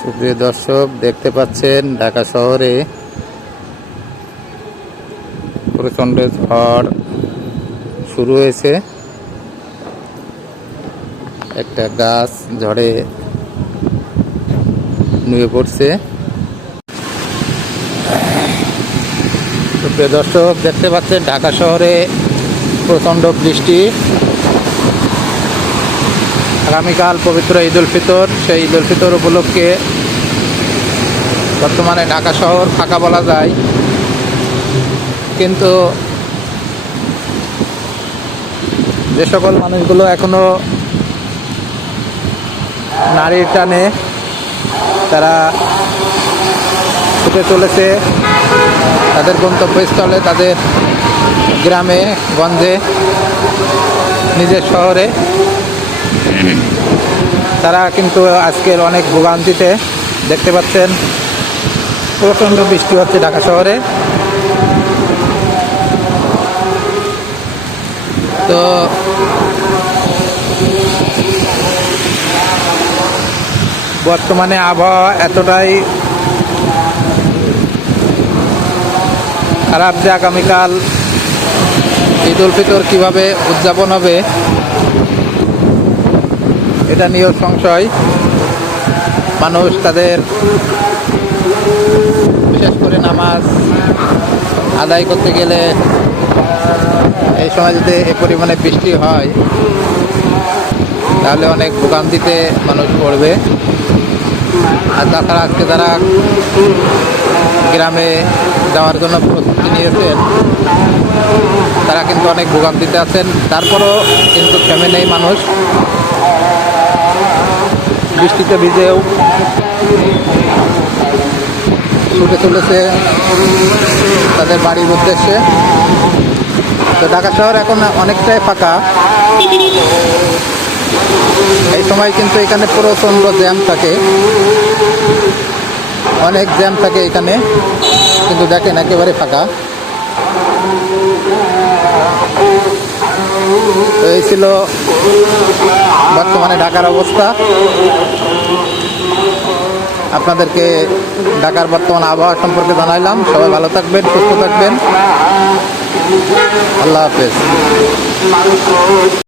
সুপ্রিয় দর্শক, দেখতে পাচ্ছেন ঢাকা শহরে প্রচণ্ড ঝড় শুরু হয়েছে। একটা গাছ ঝড়ে নুয়ে পড়ছে। সুপ্রিয় দর্শক, দেখতে পাচ্ছেন ঢাকা শহরে প্রচণ্ড বৃষ্টি। আগামীকাল পবিত্র ঈদ উল ফিতর, সেই ঈদ উল ফিতর উপলক্ষে বর্তমানে ঢাকা শহর ফাঁকা বলা যায়, কিন্তু যে সকল মানুষগুলো এখনো নারীর টানে তারা ছুটে চলেছে তাদের গন্তব্যস্থলে, তাদের গ্রামে গঞ্জে, নিজের শহরে, তারা কিন্তু আজকের অনেক ভোগান্তিতে। দেখতে পাচ্ছেন প্রচণ্ড বৃষ্টি হচ্ছে ঢাকা শহরে। তো বর্তমানে আবহাওয়া এতটাই খারাপ যে আগামীকাল ঈদ উল ফিতর কীভাবে উদযাপন হবে এটা নিয়েও সংশয়। মানুষ তাদের বিশেষ করে নামাজ আদায় করতে গেলে এই সময় যদি এ পরিমাণে বৃষ্টি হয় তাহলে অনেক ভোগান্তিতে মানুষ পড়বে। আর তাছাড়া আজকে যারা গ্রামে যাওয়ার জন্য প্রস্তুতি নিয়েছেন তারা কিন্তু অনেক ভোগান্তিতে আছেন। তারপরও কিন্তু থেমে নেই মানুষ, বৃষ্টিতে ভিজেও ছুটে চলেছে তাদের বাড়ির উদ্দেশ্যে। তো ঢাকা শহর এখন অনেকটাই ফাঁকা। এই সময় কিন্তু এখানে প্রচণ্ড জ্যাম থাকে, অনেক জ্যাম থাকে এখানে, কিন্তু দেখেন একেবারে ফাঁকা। তো এই ছিল বর্তমানে ঢাকার অবস্থা। আপনাদেরকে ঢাকার বর্তমান আবহাওয়া সম্পর্কে জানাইলাম। সবাই ভালো থাকবেন, সুস্থ থাকবেন। আল্লাহ হাফেজ।